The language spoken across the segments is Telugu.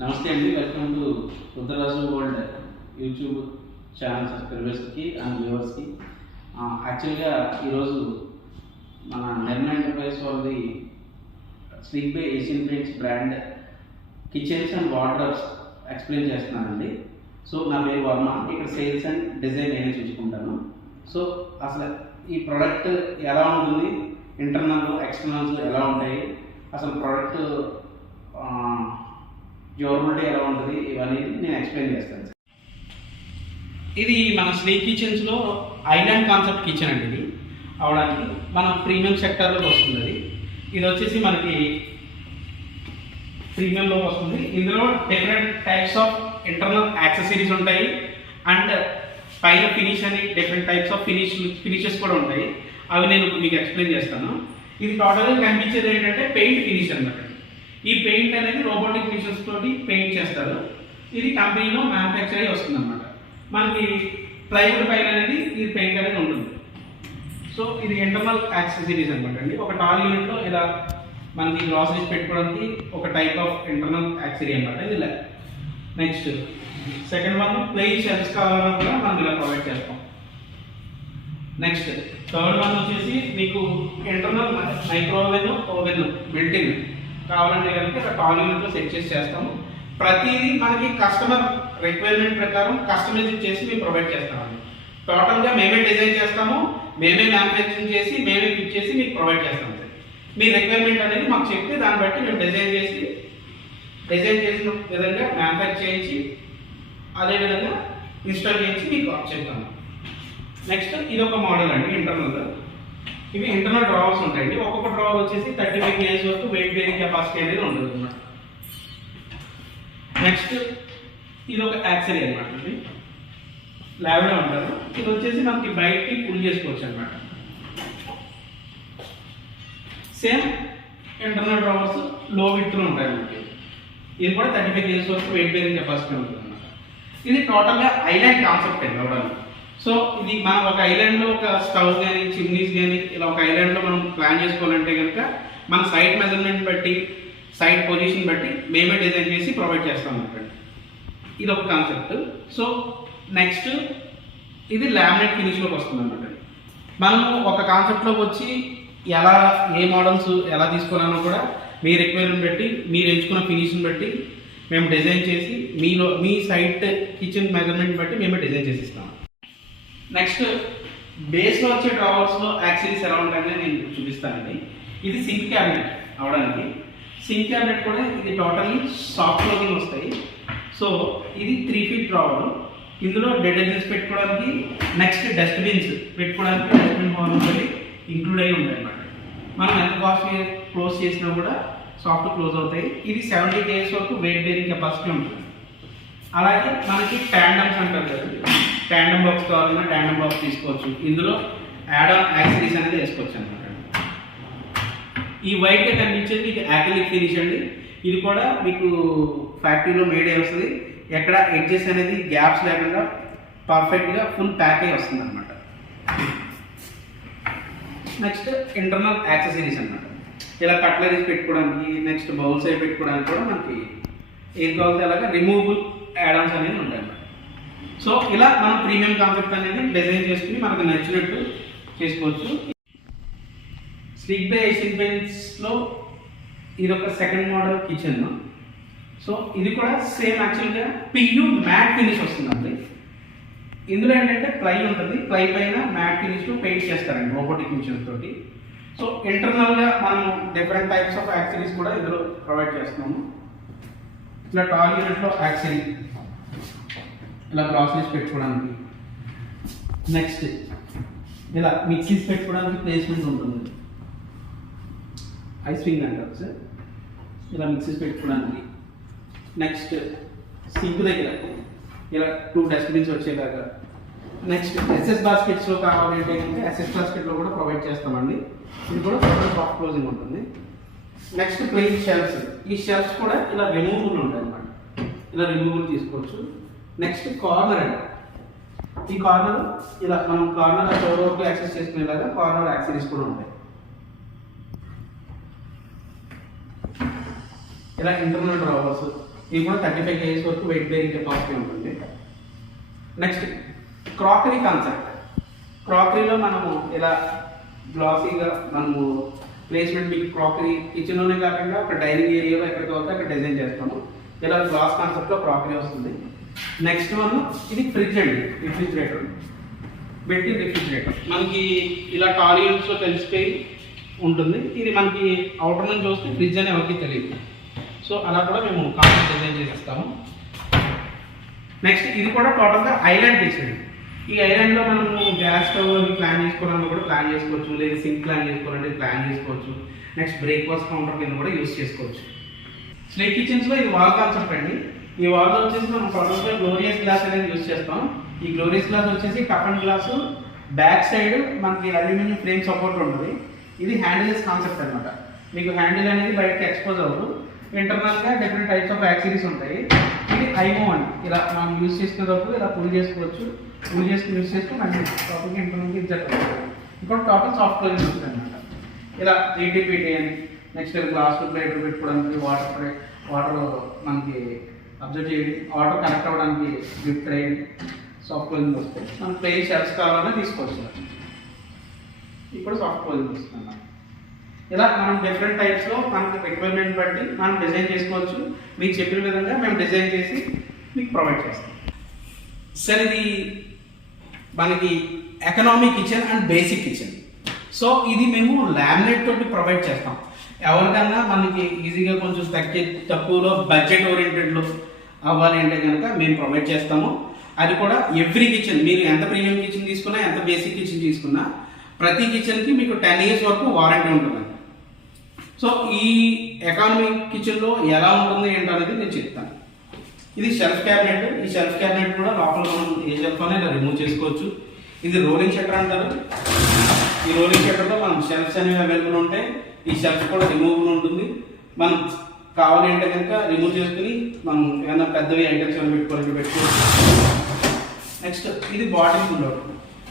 నమస్తే అండి welcome to Rudraraju world YouTube channel సబ్స్క్రైబర్స్కి అండ్ వ్యూవర్స్కి. యాక్చువల్గా ఈరోజు మన నిర్మల్ ఎంటర్ప్రైజ్ వాళ్ళది sleek by Asian Paints brand kitchens and wardrobes explain చేస్తున్నానండి సో నా పేరు వర్మ ఇక్కడ సేల్స్ అండ్ డిజైన్ నేనే చూసుకుంటాను. సో అసలు ఈ ప్రోడక్ట్ ఎలా ఉంటుంది? ఇంటర్నల్ ఎక్స్టర్నల్స్ ఎలా ఉంటాయి? అసలు ప్రోడక్ట్ డ్యూరబిలిటీ ఎలా ఉంటుంది ఇవన్నీ నేను ఎక్స్ప్లెయిన్ చేస్తాను. ఇది మన స్లీప్ కిచెన్స్లో ఐలాండ్ కాన్సెప్ట్ కిచెన్ అండి ఇది. అవడానికి మన ప్రీమియం సెక్టర్లోకి వస్తుంది అది ఇది వచ్చేసి మనకి ప్రీమియంలో వస్తుంది. ఇందులో different types of internal accessories ఉంటాయి. అండ్ పైన ఫినిష్ అని different types of finish finishes కూడా ఉంటాయి. అవి నేను మీకు ఎక్స్ప్లెయిన్ చేస్తాను. ఇది టోటల్గా కనిపించేది ఏంటంటే పెయింట్ ఫినిష్ అనమాట ఈ పెయింట్ అనేది రోబోటిక్ మిషన్స్ తోటి పెయింట్ చేస్తారు. ఇది కంపెనీలో మ్యానుఫ్యాక్చర్ అయ్యి వస్తుంది అనమాట మనకి ప్లైవుడ్ పైన అనేది ఇది పెయింట్ అనేది ఉంటుంది. సో ఇది ఇంటర్నల్ యాక్సెసరీస్ అనమాట అండి. ఒక టాల్ యూనిట్లో ఇలా మనకి గ్రాసరీస్ పెట్టుకోవడానికి ఒక టైప్ ఆఫ్ ఇంటర్నల్ యాక్సరీ అనమాట ఇది ఇలా. Next. Second one plain shelves కావాలన్నా కూడా మనం ఇలా ప్రొవైడ్ చేస్తాం. నెక్స్ట్. థర్డ్ వన్ వచ్చేసి మీకు ఇంటర్నల్ మైక్రోవెన్ ఓవెన్ బిల్టింగ్. కావాలంటే కనుక ఇక్కడ టాల్ యూనిట్లో సెట్ చేసి చేస్తాము. ప్రతిదీ మనకి కస్టమర్ రిక్వైర్మెంట్ ప్రకారం కస్టమైజ్ చేసి మేము ప్రొవైడ్ చేస్తామండి. టోటల్గా మేమే డిజైన్ చేస్తాము మేమే మ్యానుఫ్యాక్చరింగ్ చేసి మేమే ఫిట్ చేసి మీకు ప్రొవైడ్ చేస్తాం సార్ మీ రిక్వైర్మెంట్ అనేది మాకు చెప్తే దాన్ని బట్టి మేము డిజైన్ చేసి డిజైన్ చేసిన విధంగా మ్యానుఫ్యాక్చర్ చేయించి అదేవిధంగా ఇన్స్టాల్ చేయించి మీకు చెప్తాము నెక్స్ట్ ఇది ఒక మోడల్ అండి ఇంటర్నల్గా ఇవి ఇంటర్నల్ డ్రావర్స్ ఉంటాయండి. ఒక్కొక్క డ్రావర్ వచ్చేసి థర్టీ ఫైవ్ కేజీ వరకు వెయిట్ బేరింగ్ కెపాసిటీ అనేది ఉంటుంది అనమాట నెక్స్ట్ ఇది ఒక యాక్సరీ అనమాట ఇది ల్యాబ్లో ఉంటారు ఇది వచ్చేసి మనకి బయటికి పుల్ చేసుకోవచ్చు అనమాట సేమ్ ఇంటర్నల్ డ్రావర్స్లో విత్లో ఉంటాయి మనకి ఇది కూడా థర్టీ ఫైవ్ కేజీస్ వరకు వెయిట్ బేరింగ్ కెపాసిటీ ఉంటుంది అనమాట ఇది టోటల్గా ఐలాండ్ కాన్సెప్ట్ అండి అవడానికి సో ఇది మనం ఒక ఐలాండ్లో ఒక స్టవ్ కానీ చిమ్నీస్ కానీ ఇలా ఒక ఐలాండ్లో మనం ప్లాన్ చేసుకోవాలంటే కనుక మన సైట్ మెజర్మెంట్ బట్టి సైట్ పొజిషన్ బట్టి మేమే డిజైన్ చేసి ప్రొవైడ్ చేస్తాం అనమాట ఇది ఒక కాన్సెప్ట్ సో నెక్స్ట్ ఇది లామినేట్ ఫినిష్లోకి వస్తుంది అనమాట మనము ఒక కాన్సెప్ట్లోకి వచ్చి ఎలా ఏ మోడల్స్ ఎలా తీసుకోవాలన్నా కూడా మీ రిక్వైర్మెంట్ బట్టి మీరు ఎంచుకున్న ఫినిష్ని బట్టి మేము డిజైన్ చేసి మీలో మీ సైట్ కిచెన్ మెజర్మెంట్ బట్టి మేమే డిజైన్ చేసి ఇస్తాం నెక్స్ట్ బేస్లో వచ్చే డ్రావర్స్లో యాక్సరీస్ ఎలా ఉంటాయని నేను చూపిస్తానండి. ఇది సింక్ క్యాబినెట్ అవడానికి. సింక్ క్యాబినెట్ కూడా ఇది టోటల్లీ సాఫ్ట్ క్లోజింగ్ వస్తాయి. సో ఇది త్రీ ఫీట్ డ్రావర్. ఇందులో డిటర్జెంట్స్ పెట్టుకోవడానికి నెక్స్ట్ డస్ట్బిన్స్ పెట్టుకోవడానికి డస్ట్బిన్ హోల్ ఉంటుంది ఇంక్లూడ్ అయి ఉంటాయి అన్నమాట మనం ఎంత కాస్ట్ క్లోజ్ చేసినా కూడా సాఫ్ట్ క్లోజ్ అవుతాయి. ఇది సెవెంటీ కేజీస్ వరకు వెయిట్ బేరింగ్ కెపాసిటీ ఉంటుంది. అలాగే మనకి ట్యాండమ్స్ అంటారు కదా. ట్యాండమ్ బాక్స్ కావాలన్నా ట్యాండమ్ బాక్స్ తీసుకోవచ్చు. ఇందులో యాడ్ ఆన్ యాక్సరీస్ అనేది వేసుకోవచ్చు అనమాట. ఈ వైట్గా కనిపించేది మీకు యాక్రిలిక్ ఫినిష్ అండి. ఇది కూడా మీకు ఫ్యాక్టరీలో మేడ్ అయి వస్తుంది. ఎక్కడ ఎడ్జెస్ అనేది గ్యాప్స్ లేకుండా పర్ఫెక్ట్గా ఫుల్ ప్యాక్ అయి వస్తుంది అనమాట. నెక్స్ట్ ఇంటర్నల్ యాక్సెసరీస్ అనమాట. ఇలా కట్లరీస్ పెట్టుకోవడానికి నెక్స్ట్ బౌల్స్ అవి పెట్టుకోవడానికి కూడా మనకి ఏది కావాలంటే అలాగా రిమూవబుల్ యాడాన్స్ అనేది ఉంటాయి అన్నమాట సో ఇలా మనం ప్రీమియం కాన్సెప్ట్ అనేది డిజైన్ చేసుకుని మనకు నచ్చినట్టు చేసుకోవచ్చు. స్లిక్ బై ఏషియన్ పెయింట్స్లో ఇది ఒక సెకండ్ మోడల్ కిచెన్ సో ఇది కూడా సేమ్ యాక్చువల్గా పియు మ్యాట్ ఫినిష్ వస్తుందండి. ఇందులో ఏంటంటే ప్లై ఉంటుంది. ప్లై పైన మ్యాట్ ఫినిష్ పెయింట్ చేస్తారండి రోబోటిక్ మిషన్స్ తోటి. సో ఇంటర్నల్గా మనం డిఫరెంట్ టైప్స్ ఆఫ్ యాక్సరీస్ కూడా ఇందులో ప్రొవైడ్ చేస్తున్నాము. ఇట్లా టాల్ యూనిట్లో యాక్సరీ ఇలా గ్రాసరీస్ పెట్టుకోవడానికి. నెక్స్ట్ ఇలా మిక్సీస్ పెట్టుకోవడానికి ప్లేస్మెంట్ ఉంటుంది. ఐస్ స్వింగ్ అంటారు సార్. ఇలా మిక్సీస్ పెట్టుకోవడానికి. నెక్స్ట్ సింక్ దగ్గర. ఇలా టూ డస్ట్బిన్స్ వచ్చేలాగా. నెక్స్ట్ ఎస్ఎస్ బాస్కెట్స్లో కావాలంటే కనుక ఎస్ఎస్ బాస్కెట్లో కూడా ప్రొవైడ్ చేస్తామండి. ఇది కూడా సాఫ్ట్ క్లోజింగ్ ఉంటుంది. నెక్స్ట్ ప్లెయిన్ షెల్ఫ్స్ ఈ షెల్ఫ్స్ కూడా ఇలా రిమూవబుల్ ఉంటాయి అన్నమాట ఇలా రిమూవబుల్ తీసుకోవచ్చు. నెక్స్ట్ కార్నర్ అండి. ఈ కార్నర్ ఇలా మనం కార్నర్ డోర్ వరకు యాక్సెస్ చేసుకునేలాగా కార్నర్ యాక్సెస్ కూడా ఉంటాయి. ఇలా ఇంటర్నల్ డ్రావర్స్ ఇది కూడా థర్టీ ఫైవ్ కేజీస్ వరకు వెయిట్ బేరింగ్ కెపాసిటీ ఉంటుంది. నెక్స్ట్ క్రాకరీ కాన్సెప్ట్ క్రాకరీలో మనము ఇలా గ్లాసీగా మనము ప్లేస్మెంట్ మీకు క్రాకరీ కిచెన్లోనే కాకుండా ఒక డైనింగ్ ఏరియాలో ఎక్కడికి వస్తే అక్కడ డిజైన్ చేస్తాము. ఇలా గ్లాస్ కాన్సెప్ట్లో క్రాకరీ వస్తుంది. నెక్స్ట్ వన్ ఇది ఫ్రిడ్జ్ అండి రిఫ్రిజిరేటర్ పెట్టి రిఫ్రిజిరేటర్ మనకి ఇలా టాలియన్స్లో తెలిసిపోయి ఉంటుంది. ఇది మనకి అవుటర్ నుంచి చూస్తే ఫ్రిడ్జ్ అని ఎవరికి తెలియదు. సో అలా కూడా మేము కాన్సెప్ట్ డిజైన్ చేసేస్తాము. నెక్స్ట్ ఇది కూడా టోటల్గా ఐలాండ్ కిచెన్ ఈ ఐలాండ్లో మనము గ్యాస్ స్టవ్ ప్లాన్ చేసుకోవడానికి కూడా ప్లాన్ చేసుకోవచ్చు. లేదా సింక్ ప్లాన్ చేసుకోవాలంటే ప్లాన్ చేసుకోవచ్చు. నెక్స్ట్ బ్రేక్ఫాస్ట్ కౌంటర్ కింద కూడా యూస్ చేసుకోవచ్చు. స్నేక్ కిచెన్స్లో ఇది వాల్ కాన్సెప్ట్ అండి. ఈ వాల్ వచ్చేసి మనం టోటల్గా గ్లోరియస్ గ్లాస్ అనేది యూజ్ చేస్తాం. ఈ గ్లోరియస్ గ్లాస్ వచ్చేసి కఫన్ గ్లాసు బ్యాక్ సైడ్ మనకి అల్యూమినియం ఫ్రేమ్ సపోర్ట్ ఉంటుంది. ఇది హ్యాండిల్స్ కాన్సెప్ట్ అనమాట మీకు హ్యాండిల్ అనేది బయటకి ఎక్స్పోజ్ అవ్వదు. ఇంటర్నల్గా డిఫరెంట్ టైప్స్ ఆఫ్ యాక్సిరీస్ ఉంటాయి. ఇది ఐమో అండి ఇలా మనం యూజ్ చేసుకునేటప్పుడు ఇలా పుల్ చేసుకోవచ్చు. పుల్ చేసుకుని యూజ్ చేసుకుని మనకి టాపిక్ ఇంటర్నల్కి ఇచ్చేట ఇంకోటి టాపిక్ సాఫ్ట్ క్లోజింగ్ ఉంటుంది అనమాట ఇలా ఏటీపీటీ అని నెక్స్ట్ గ్లాస్ ప్లేట్ పెట్టుకోవడానికి వాటర్ వాటర్ మనకి అబ్జర్వ్ చేయండి. ఆటో కనెక్ట్ అవ్వడానికి గిఫ్ట్ ట్రైన్ సాఫ్ట్ క్లోజింగ్ వస్తే మనం ప్లేన్ షెల్స్ కావాలన్నా తీసుకోవచ్చు. ఇప్పుడు సాఫ్ట్ క్లోజింగ్ వస్తుంది ఇలా మనం డిఫరెంట్ టైప్స్లో మనకి రిక్వైర్మెంట్ బట్టి మనం డిజైన్ చేసుకోవచ్చు. మీకు చెప్పిన విధంగా మేము డిజైన్ చేసి మీకు ప్రొవైడ్ చేస్తాం. సార్ ఇది మనకి economic kitchen and basic kitchen so ఇది మేము ల్యామినేట్ తోటి ప్రొవైడ్ చేస్తాం. ఎవరికన్నా మనకి ఈజీగా కొంచెం తక్కువ తక్కువలో బడ్జెట్ ఓరియంటెడ్లో అవ్వాలి అంటే కనుక మేము ప్రొవైడ్ చేస్తాము. అది కూడా ఎవ్రీ కిచెన్ మీరు ఎంత ప్రీమియం కిచెన్ తీసుకున్నా ఎంత బేసిక్ కిచెన్ తీసుకున్నా ప్రతి కిచెన్కి మీకు టెన్ ఇయర్స్ వరకు వారంటీ ఉంటుంది సో ఈ ఎకానమీ కిచెన్లో ఎలా ఉంటుంది ఏంటో అనేది నేను చెప్తాను. ఇది షెల్ఫ్ క్యాబినెట్ ఈ షెల్ఫ్ క్యాబినెట్ కూడా లోపల మనం ఏ షెల్ఫ్ అనేది ఇలా రిమూవ్ చేసుకోవచ్చు. ఇది రోలింగ్ షట్టర్ అంటారు. ఈ రోలింగ్ షట్టర్లో మనం షెల్ఫ్స్ అనేవి అవైలబుల్ ఉంటాయి. ఈ షెల్ఫ్ కూడా రిమూవబుల్ ఉంటుంది. మనం కావాలి అంటే కనుక రిమూవ్ చేసుకుని మనం ఏమైనా పెద్దవి ఐటమ్స్ ఏమైనా పెట్టుకోవాలంటే పెట్టుకోవచ్చు. నెక్స్ట్ ఇది బాటిల్ ఫుల్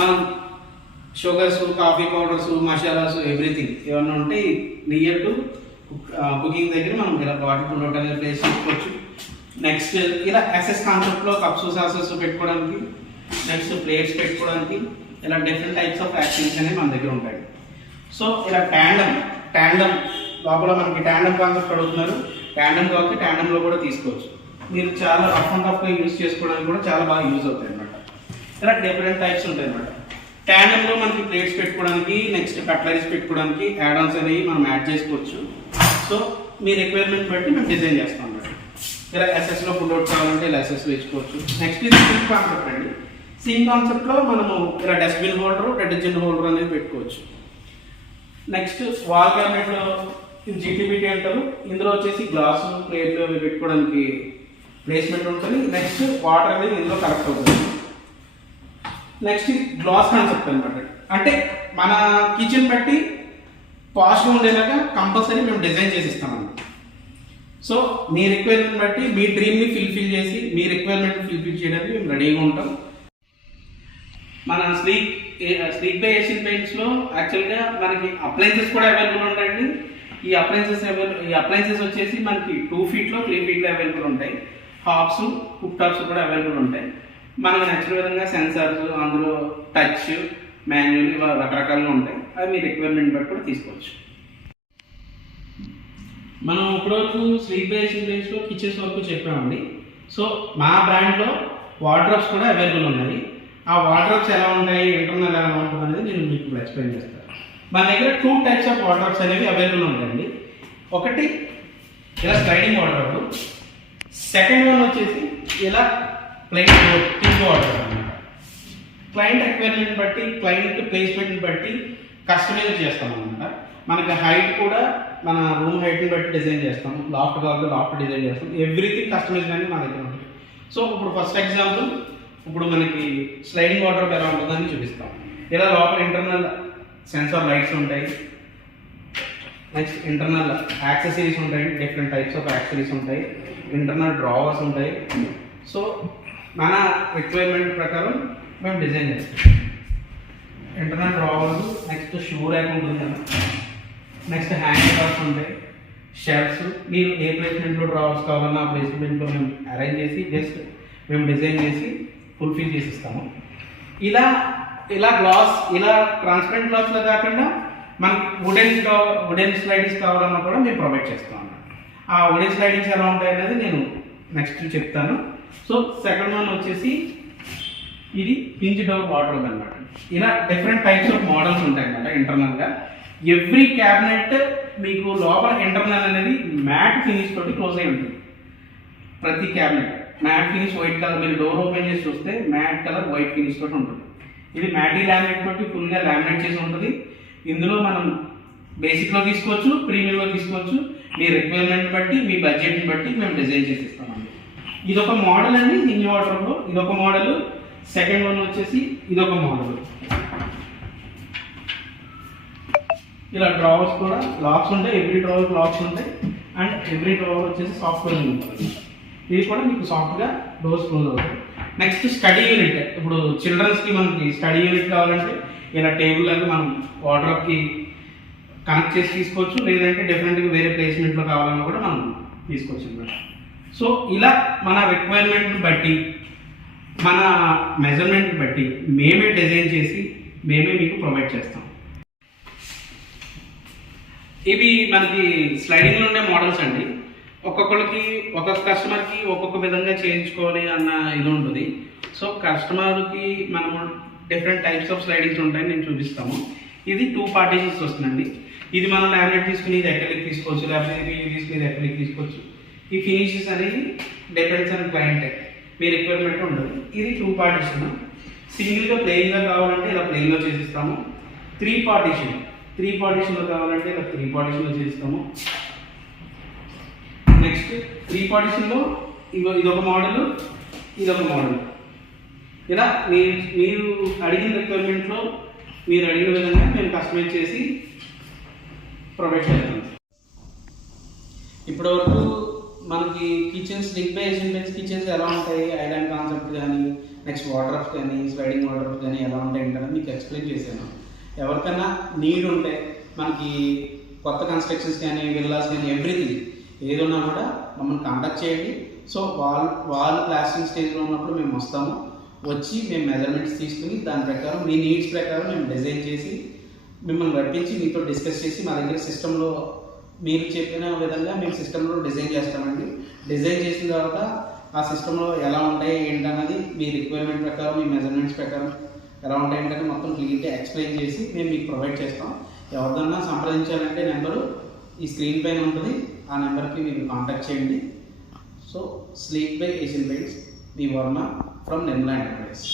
మనం sugars coffee powders masalas everything ఏమన్నా ఉంటే నియర్ టు కుకింగ్ దగ్గర మనం ఇలా బాటిల్ ఫుల్ అనేది ప్లేస్ చేసుకోవచ్చు. నెక్స్ట్ ఇలా ఎస్ఎస్ కాన్సెప్ట్లో కప్స్ సాసెస్ పెట్టుకోవడానికి నెక్స్ట్ ప్లేట్స్ పెట్టుకోవడానికి ఇలా డిఫరెంట్ టైప్స్ ఆఫ్ యాక్టివిటీస్ అనేవి మన దగ్గర ఉంటాయి. సో ఇలా ట్యాండమ్ ట్యాండమ్ లోపల మనకి ట్యాండమ్ కాన్సెప్ట్ అడుగుతున్నారు ట్యాండమ్ కాబట్టి ట్యాండమ్లో కూడా తీసుకోవచ్చు. మీరు చాలా రఫ్ అండ్ రఫ్గా యూజ్ చేసుకోవడానికి కూడా చాలా బాగా యూజ్ అవుతాయి అనమాట ఇలా డిఫరెంట్ టైప్స్ ఉంటాయి అనమాట ట్యాండమ్లో మనకి ప్లేట్స్ పెట్టుకోవడానికి నెక్స్ట్ కట్లరీస్ పెట్టుకోవడానికి యాడ్-ఆన్స్ అనేవి మనం యాడ్ చేసుకోవచ్చు. సో మీ రిక్వైర్మెంట్ బట్టి మేము డిజైన్ చేస్తాం అనమాట ఇలా ఎస్ఎస్లో ఫుల్ అవుట్ కావాలంటే ఇలా ఎస్ఎస్ వేసుకోవచ్చు. నెక్స్ట్ ఇది సింక్ కాన్సెప్ట్ అండి. సిమ్ కాన్సెప్ట్లో మనము ఇలా డస్ట్బిన్ హోల్డర్ డెటర్జెంట్ హోల్డర్ అనేది పెట్టుకోవచ్చు. నెక్స్ట్ వాల్ క్యాబినెట్లో ఇది జీటీబీటీ అంటారు. ఇందులో వచ్చేసి గ్లాస్ ప్లేట్లు అవి పెట్టుకోవడానికి ప్లేస్మెంట్ ఉంటుంది. నెక్స్ట్ వాటర్ అనేది ఇందులో కరెక్ట్ అవుతుంది. నెక్స్ట్ గ్లాస్ కాన్సెప్ట్ అనమాట అంటే మన కిచెన్ బట్టి పాష్గా ఉండేలాగా కంపల్సరీ మేము డిజైన్ చేసి ఇస్తామన్నమాట సో మీ రిక్వైర్మెంట్ బట్టి మీ డ్రీమ్ని ఫిల్ఫిల్ చేసి మీ రిక్వైర్మెంట్ ఫిల్ఫిల్ చేయడానికి మేము రెడీగా ఉంటాం. మన స్లీక్ స్లీక్ బై ఏషియన్ పెయింట్స్లో యాక్చువల్గా మనకి అప్లయన్సెస్ కూడా అవైలబుల్ ఉంటాయండి. ఈ అప్లయన్సెస్ అవైలబుల్ ఈ అప్లయన్సెస్ వచ్చేసి మనకి టూ ఫీట్లో త్రీ ఫీట్లో అవైలబుల్ ఉంటాయి. హాప్స్ కుక్ టాప్స్ కూడా అవైలబుల్ ఉంటాయి. మనకు నచ్చిన విధంగా సెన్సార్స్ అందులో టచ్ మాన్యువల్ ఇలా రకరకాలుగా ఉంటాయి. అవి మీ రిక్వైర్మెంట్ బట్టి కూడా తీసుకోవచ్చు. మనం ఇప్పటివరకు స్లీప్ బేసింగ్ బేస్లో కిచెన్స్ వరకు చెప్పామండి. సో మా బ్రాండ్లో వార్డ్రోబ్స్ కూడా అవైలబుల్ ఉన్నాయి. ఆ వార్డ్రోబ్స్ ఎలా ఉంటాయి ఇంటర్నల్ ఎలా ఉంటుంది అనేది నేను మీకు ఇప్పుడు ఎక్స్ప్లెయిన్ చేస్తాను. మన దగ్గర టూ టైప్స్ ఆఫ్ వాటర్స్ అనేవి అవైలబుల్ ఉంటాయండి. ఒకటి ఇలా స్లైడింగ్ వాటర్ సెకండ్ వన్ వచ్చేసి ఇలా ప్లెయిన్ టింగ్ వాటర్ అనమాట క్లయింట్ రిక్వైర్మెంట్ బట్టి క్లయింట్ ప్లేస్మెంట్ని బట్టి కస్టమైజ్ చేస్తాం అనమాట మనకి హైట్ కూడా మన రూమ్ హైట్ని బట్టి డిజైన్ చేస్తాం. లాఫ్ట్ కావాలి లాఫ్ట్ డిజైన్ చేస్తాం. ఎవ్రీథింగ్ కస్టమైజ్ అనేది మన దగ్గర ఉంటుంది. సో ఇప్పుడు ఫస్ట్ ఎగ్జాంపుల్ ఇప్పుడు మనకి స్లైడింగ్ వాటర్ ఎలా ఉంటుందని చూపిస్తాం. ఇలా లోపల ఇంటర్నల్ సెన్సార్ లైట్స్ ఉంటాయి. నెక్స్ట్ ఇంటర్నల్ యాక్సెసరీస్ ఉంటాయి. డిఫరెంట్ టైప్స్ ఆఫ్ యాక్సెసరీస్ ఉంటాయి. ఇంటర్నల్ డ్రావర్స్ ఉంటాయి. సో మన రిక్వైర్మెంట్ ప్రకారం మేము డిజైన్ చేస్తాం. Internal drawers next shoe rack ఉంటుంది నెక్స్ట్ హ్యాండ్ డ్రావర్స్ ఉంటాయి. షర్ట్స్ మీరు ఏ ప్లేస్మెంట్లో డ్రావర్స్ కావాలన్నా ఆ ప్లేస్మెంట్లో మేము అరేంజ్ చేసి జస్ట్ మేము డిజైన్ చేసి ఫుల్ఫిల్ చేసి ఇస్తాము ఇలా ఇలా గ్లాస్ ఇలా ట్రాన్స్పరెంట్ గ్లాస్లో కాకుండా మనకి వుడెన్ వుడెన్ స్లైడింగ్స్ కావాలన్నా కూడా మేము ప్రొవైడ్ చేస్తాం అన్నమాట. ఆ వుడెన్ స్లైడింగ్స్ ఎలా ఉంటాయి అనేది నేను నెక్స్ట్ చెప్తాను. సో సెకండ్ వన్ వచ్చేసి ఇది పింజ్ డోర్ వాటర్ అనమాట ఇలా డిఫరెంట్ టైప్స్ ఆఫ్ మోడల్స్ ఉంటాయి అనమాట ఇంటర్నల్గా ఎవ్రీ క్యాబినెట్ మీకు లోపల ఇంటర్నల్ అనేది మ్యాట్ ఫినిష్ తోటి క్లోజ్ అయి ఉంటుంది. ప్రతి cabinet matte finish white colour మీరు డోర్ ఓపెన్ చేసి చూస్తే మ్యాట్ కలర్ వైట్ ఫినిష్ తోటి ఉంటుంది. ఇది మ్యాటీ లామినేట్ తోటి ఫుల్గా లామినేట్ చేసి ఉంటుంది. ఇందులో మనం బేసిక్లో తీసుకోవచ్చు ప్రీమియంలో తీసుకోవచ్చు. మీ రిక్వైర్మెంట్ బట్టి మీ బడ్జెట్ని బట్టి మేము డిజైన్ చేసి ఇస్తామండి ఇది ఒక మోడల్ అండి హింగ్ వాటర్లో ఇది ఒక మోడల్ సెకండ్ వన్ వచ్చేసి ఇది ఒక మోడల్ ఇలా డ్రావర్స్ కూడా లాక్స్ ఉంటాయి. ఎవ్రీ డ్రావర్ లాక్స్ ఉంటాయి. అండ్ ఎవ్రీ డ్రావర్ వచ్చేసి సాఫ్ట్వేర్ ఉంటుంది. ఇది కూడా మీకు సాఫ్ట్గా డోర్స్ క్లోజ్ అవుతాయి నెక్స్ట్ స్టడీ యూనిట్ ఇప్పుడు చిల్డ్రన్స్కి మనకి స్టడీ యూనిట్ కావాలంటే ఇలా టేబుల్ అని మనం వాటర్కి కనెక్ట్ చేసి తీసుకోవచ్చు. లేదంటే డెఫినెట్గా వేరే ప్లేస్మెంట్లో కావాలన్నా కూడా మనం తీసుకోవచ్చు అనమాట. సో ఇలా మన రిక్వైర్మెంట్ బట్టి మన మెజర్మెంట్ బట్టి మేమే డిజైన్ చేసి మేమే మీకు ప్రొవైడ్ చేస్తాం. ఇవి మనకి స్లైడింగ్లో ఉండే మోడల్స్ అండి. ఒక్కొక్కరికి ఒక్కొక్క కస్టమర్కి ఒక్కొక్క విధంగా చేయించుకోవాలి అన్న ఇది ఉంటుంది. సో కస్టమర్కి మనము డిఫరెంట్ టైప్స్ ఆఫ్ స్లైడింగ్స్ ఉంటాయని నేను చూపిస్తాము. ఇది టూ పార్టీషన్స్ వస్తుందండి. ఇది మనం లామినేట్ తీసుకుని ఇది ఎక్కడికి తీసుకోవచ్చు లేకపోతే ఇది తీసుకుని ఇది ఎక్కడికి తీసుకోవచ్చు. ఈ ఫినిషెస్ అనేది డిపెండ్స్ ఆన్ క్లయింట్ మీ రిక్వైర్మెంట్ ఉండదు. ఇది టూ పార్టీషన్ సింగిల్గా ప్లెయిన్గా కావాలంటే ఇలా ప్లెయిన్లో చేసిస్తాము. త్రీ పార్టీషన్ త్రీ పార్టీషన్లో కావాలంటే ఇలా త్రీ పార్టీషన్లో చేస్తాము నెక్స్ట్ త్రీ పార్టీషన్లో ఇగో ఇదొక మోడల్ ఇదొక మోడల్ ఇలా మీరు మీరు అడిగిన రిక్వైర్మెంట్లో మీరు అడిగిన విధంగా మేము కస్టమైజ్ చేసి ప్రొవైడ్ చేస్తాం. ఇప్పటివరకు మనకి కిచెన్స్ లింక్ బై ఏషియన్ కిచెన్స్ ఎలా ఉంటాయి? ఐలాండ్ కాన్సెప్ట్ కానీ నెక్స్ట్ వాటర్ కానీ స్లైడింగ్ వాటర్ కానీ ఎలా ఉంటాయి ఏంటని మీకు ఎక్స్ప్లెయిన్ చేశాను. ఎవరికైనా నీడ్ ఉంటే మనకి కొత్త కన్స్ట్రక్షన్స్ కానీ విల్లాస్ కానీ ఎవ్రీథింగ్ ఏదున్నా కూడా మమ్మల్ని కాంటాక్ట్ చేయండి. సో వాళ్ళు వాళ్ళు ప్లాస్టింగ్ స్టేజ్లో ఉన్నప్పుడు మేము వస్తాము. వచ్చి మేము మెజర్మెంట్స్ తీసుకుని దాని ప్రకారం మీ నీడ్స్ ప్రకారం మేము డిజైన్ చేసి మిమ్మల్ని రప్పించి మీతో డిస్కస్ చేసి మా దగ్గర సిస్టంలో మీరు చెప్పిన విధంగా మేము సిస్టంలో డిజైన్ చేస్తామండి. డిజైన్ చేసిన తర్వాత ఆ సిస్టంలో ఎలా ఉంటాయి ఏంటన్నది మీ రిక్వైర్మెంట్ ప్రకారం మీ మెజర్మెంట్స్ ప్రకారం ఎలా ఉంటాయి ఏంటని మొత్తం క్లియర్గా ఎక్స్ప్లెయిన్ చేసి మేము మీకు ప్రొవైడ్ చేస్తాం. ఎవరిదన్నా సంప్రదించాలంటే నెంబరు ఈ స్క్రీన్ పైన ఉంటుంది. ఆ నెంబర్కి మీరు కాంటాక్ట్ చేయండి. So sleek by Asian Paints me Varma from Nirmal enterprise